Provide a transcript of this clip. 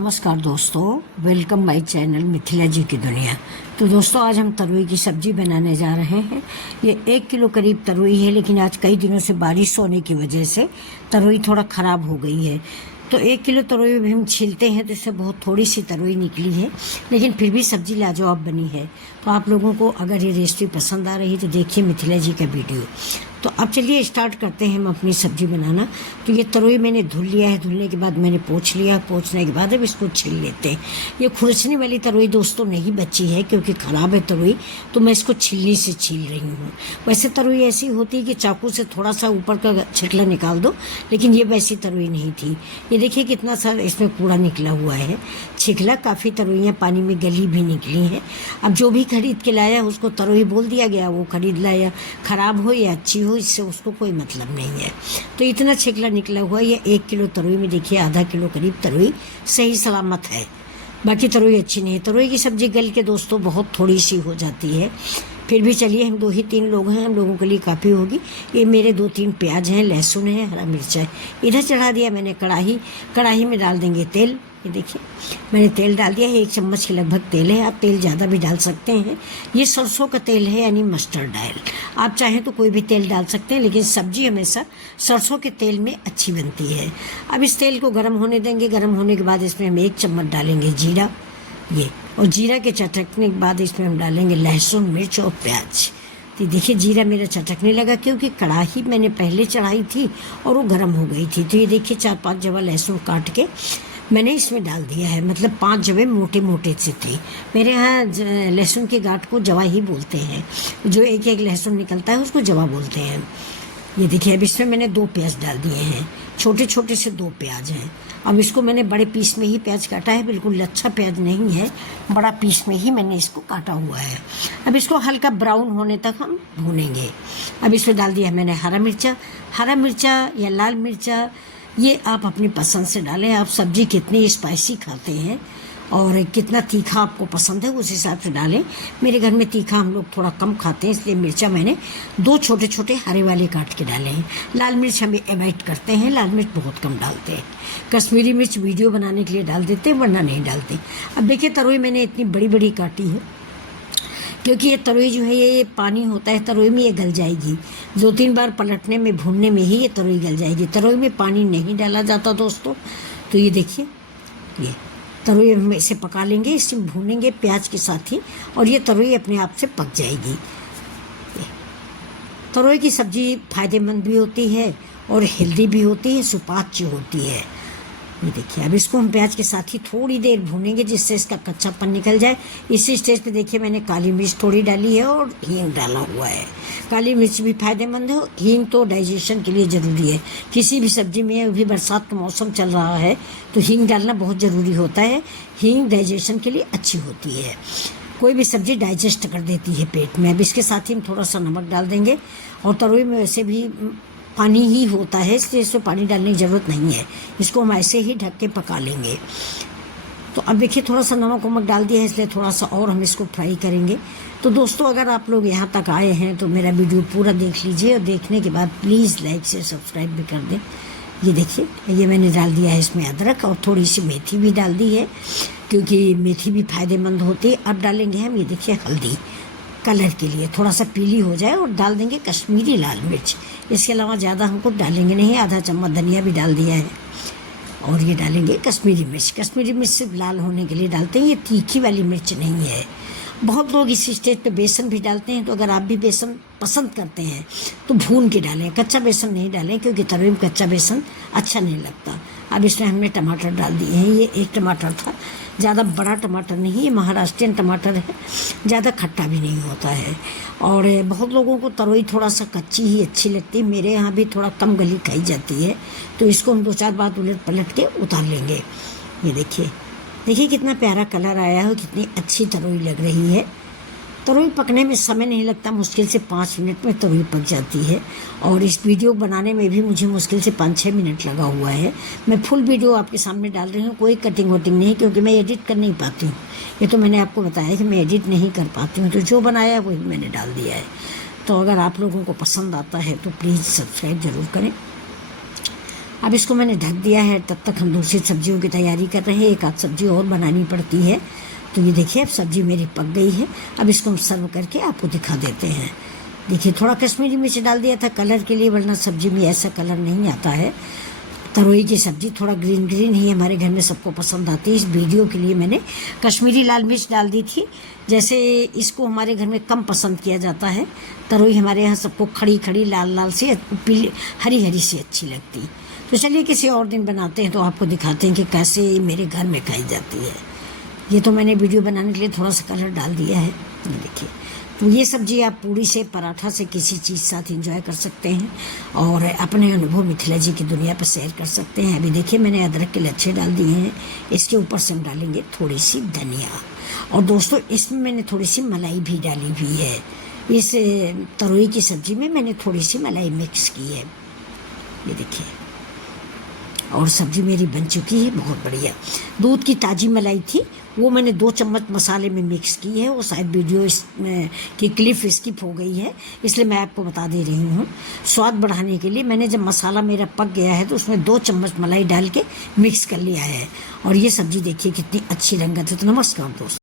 नमस्कार दोस्तों, welcome my channel Mithila जी की दुनिया। तो दोस्तों, आज हम तरोई की सब्ज़ी बनाने जा रहे हैं। ये 1 किलो करीब तरोई है, लेकिन आज कई दिनों से बारिश होने की वजह से तरोई थोड़ा ख़राब हो गई है। तो 1 किलो तरोई भी हम छीलते हैं तो इससे बहुत थोड़ी सी तरोई निकली है, लेकिन फिर भी सब्ज़ी लाजवाब बनी है। तो आप लोगों को अगर ये रेसिपी पसंद आ रही है तो देखिए मिथिला जी का वीडियो। तो अब चलिए स्टार्ट करते हैं हम अपनी सब्ज़ी बनाना। तो ये तरोई मैंने धुल लिया है, धुलने के बाद मैंने पोंछ लिया, पोंछने के बाद अब इसको छील लेते हैं। ये खुरचने वाली तरोई दोस्तों नहीं बची है, क्योंकि ख़राब है तरोई, तो मैं इसको छिलनी से छील रही हूँ। वैसे तरोई ऐसी होती है कि चाकू से थोड़ा सा ऊपर का छिलका निकाल दो, लेकिन ये वैसी तरोई नहीं थी। ये देखिए कितना सारा इसमें कूड़ा निकला हुआ है, छिकला। काफ़ी तरोइयाँ पानी में गली भी निकली हैं। अब जो भी खरीद के लाया उसको तरोई बोल दिया गया, वो खरीद लाया। ख़राब हो या अच्छी हो, इससे उसको कोई मतलब नहीं है। तो इतना छिकला निकला हुआ ये 1 किलो तरोई में देखिए आधा किलो करीब तरोई सही सलामत है। बाकी तरोई अच्छी नहीं है। तरोई की सब्ज़ी गल के दोस्तों बहुत थोड़ी सी हो जाती है। फिर भी चलिए, हम 2 ही 3 लोग हैं, हम लोगों के लिए काफ़ी होगी। ये मेरे 2-3 प्याज हैं, लहसुन है, हरा मिर्चा है। इधर चढ़ा दिया मैंने कढ़ाई में डाल देंगे तेल। ये देखिए मैंने तेल डाल दिया है, 1 चम्मच के लगभग तेल है। आप तेल ज़्यादा भी डाल सकते हैं। ये सरसों का तेल है, यानी मस्टर्ड ऑयल। आप चाहें तो कोई भी तेल डाल सकते हैं, लेकिन सब्ज़ी हमेशा सरसों के तेल में अच्छी बनती है। अब इस तेल को गर्म होने देंगे। गर्म होने के बाद इसमें हम 1 चम्मच डालेंगे जीरा, और जीरा के चटकने के बाद इसमें हम डालेंगे लहसुन, मिर्च और प्याज। तो देखिए जीरा मेरा चटकने लगा, क्योंकि कढ़ाई मैंने पहले चढ़ाई थी और वो गर्म हो गई थी। तो ये देखिए 4-5 जवा लहसुन काट के मैंने इसमें डाल दिया है। मतलब 5 जवे मोटे मोटे से थे। मेरे यहाँ लहसुन की गांठ को जवा ही बोलते हैं। जो एक एक लहसुन निकलता है उसको जवा बोलते हैं। ये देखिए अब इसमें मैंने 2 प्याज डाल दिए हैं, छोटे छोटे से 2 प्याज हैं। अब इसको मैंने बड़े पीस में ही प्याज काटा है, बिल्कुल लच्छा प्याज नहीं है, बड़ा पीस में ही मैंने इसको काटा हुआ है। अब इसको हल्का ब्राउन होने तक हम भूनेंगे। अब इसमें डाल दिया मैंने हरा मिर्चा या लाल मिर्चा, ये आप अपनी पसंद से डालें। आप सब्ज़ी कितनी स्पाइसी खाते हैं और कितना तीखा आपको पसंद है उस हिसाब से डालें। मेरे घर में तीखा हम लोग थोड़ा कम खाते हैं, इसलिए मिर्चा मैंने 2 छोटे छोटे हरे वाले काट के डाले हैं। लाल मिर्च हम अवॉइड करते हैं, लाल मिर्च बहुत कम डालते हैं। कश्मीरी मिर्च वीडियो बनाने के लिए डाल देते हैं, वरना नहीं डालते। अब देखिए तरोई मैंने इतनी बड़ी बड़ी काटी है, क्योंकि ये तरोई जो है ये पानी होता है तरोई में, ये गल जाएगी। 2-3 बार पलटने में भूनने में ही ये तरोई गल जाएगी। तरोई में पानी नहीं डाला जाता दोस्तों। तो ये देखिए ये तरोई हम इसे पका लेंगे, इसे भूनेंगे प्याज के साथ ही, और ये तरोई अपने आप से पक जाएगी। तरोई की सब्ज़ी फ़ायदेमंद भी होती है और हेल्दी भी होती है, सुपाच्य होती है। ये देखिए अब इसको हम प्याज के साथ ही थोड़ी देर भूनेंगे, जिससे इसका कच्चापन निकल जाए। इसी स्टेज पे देखिए मैंने काली मिर्च थोड़ी डाली है और हींग डाला हुआ है। काली मिर्च भी फायदेमंद है, हींग तो डाइजेशन के लिए ज़रूरी है। किसी भी सब्ज़ी में, अभी बरसात का मौसम चल रहा है तो हींग डालना बहुत ज़रूरी होता है। हींग डाइजेशन के लिए अच्छी होती है, कोई भी सब्ज़ी डाइजेस्ट कर देती है पेट में। अब इसके साथ ही हम थोड़ा सा नमक डाल देंगे, और तरोई में वैसे भी पानी ही होता है, इसलिए इसमें पानी डालने की ज़रूरत नहीं है। इसको हम ऐसे ही ढक के पका लेंगे। तो अब देखिए थोड़ा सा नमक डाल दिया है, इसलिए थोड़ा सा और हम इसको फ्राई करेंगे। तो दोस्तों, अगर आप लोग यहाँ तक आए हैं तो मेरा वीडियो पूरा देख लीजिए, और देखने के बाद प्लीज़ लाइक से सब्सक्राइब भी कर दें। ये देखिए ये मैंने डाल दिया है इसमें अदरक, और थोड़ी सी मेथी भी डाल दी है, क्योंकि मेथी भी फायदेमंद होती है। अब डालेंगे हम ये देखिए हल्दी, कलर के लिए थोड़ा सा पीली हो जाए, और डाल देंगे कश्मीरी लाल मिर्च। इसके अलावा ज़्यादा हमको डालेंगे नहीं। आधा चम्मच धनिया भी डाल दिया है, और ये डालेंगे कश्मीरी मिर्च। कश्मीरी मिर्च सिर्फ लाल होने के लिए डालते हैं, ये तीखी वाली मिर्च नहीं है। बहुत लोग इस स्टेज पे बेसन भी डालते हैं, तो अगर आप भी बेसन पसंद करते हैं तो भून के डालें, कच्चा बेसन नहीं डालें, क्योंकि तरोई में कच्चा बेसन अच्छा नहीं लगता। अब इसमें हमने टमाटर डाल दिए हैं। ये 1 टमाटर था, ज़्यादा बड़ा टमाटर नहीं, ये महाराष्ट्रियन टमाटर है, ज़्यादा खट्टा भी नहीं होता है। और बहुत लोगों को तरोई थोड़ा सा कच्ची ही अच्छी लगती है, मेरे यहाँ भी थोड़ा कम गली खाई जाती है। तो इसको हम 2-4 बार उलट पलट के उतार लेंगे। ये देखिए कितना प्यारा कलर आया है, कितनी अच्छी तरोई लग रही है। तरोई पकने में समय नहीं लगता, मुश्किल से 5 मिनट में तरोई पक जाती है। और इस वीडियो बनाने में भी मुझे मुश्किल से 5-6 मिनट लगा हुआ है। मैं फुल वीडियो आपके सामने डाल रही हूँ, कोई कटिंग वटिंग नहीं, क्योंकि मैं एडिट कर नहीं पाती हूँ। ये तो मैंने आपको बताया कि मैं एडिट नहीं कर पाती हूँ, तो जो बनाया वही मैंने डाल दिया है। तो अगर आप लोगों को पसंद आता है तो प्लीज़ सब्सक्राइब ज़रूर करें। अब इसको मैंने ढक दिया है, तब तक हम दूसरी सब्जियों की तैयारी कर रहे हैं। एक आध सब्जी और बनानी पड़ती है। तो ये देखिए अब सब्जी मेरी पक गई है। अब इसको हम सर्व करके आपको दिखा देते हैं। देखिए थोड़ा कश्मीरी मिर्च डाल दिया था कलर के लिए, वरना सब्जी में ऐसा कलर नहीं आता है। तरोई की सब्जी थोड़ा ग्रीन ग्रीन ही हमारे घर में सबको पसंद आती है। इस वीडियो के लिए मैंने कश्मीरी लाल मिर्च डाल दी थी। जैसे इसको हमारे घर में कम पसंद किया जाता है। तरोई हमारे यहाँ सबको खड़ी खड़ी लाल लाल सी, पीली हरी हरी सी अच्छी लगती। तो चलिए किसी और दिन बनाते हैं तो आपको दिखाते हैं कि कैसे मेरे घर में खाई जाती है। ये तो मैंने वीडियो बनाने के लिए थोड़ा सा कलर डाल दिया है। देखिए तो ये सब्जी आप पूरी से, पराठा से, किसी चीज़ साथ एंजॉय कर सकते हैं और अपने अनुभव मिथिला जी की दुनिया पर शेयर कर सकते हैं। अभी देखिए मैंने अदरक के लच्छे डाल दिए हैं। इसके ऊपर से हम डालेंगे थोड़ी सी धनिया। और दोस्तों इसमें मैंने थोड़ी सी मलाई भी डाली हुई है। इस तरोई की सब्जी में मैंने थोड़ी सी मलाई मिक्स की है। ये देखिए और सब्जी मेरी बन चुकी है, बहुत बढ़िया। दूध की ताज़ी मलाई थी, वो मैंने 2 चम्मच मसाले में मिक्स की है। वो शायद वीडियो की क्लिप स्किप हो गई है, इसलिए मैं आपको बता दे रही हूँ। स्वाद बढ़ाने के लिए मैंने जब मसाला मेरा पक गया है तो उसमें 2 चम्मच मलाई डाल के मिक्स कर लिया है। और ये सब्जी देखिए कितनी अच्छी रंगत है। तो नमस्कार दोस्तों।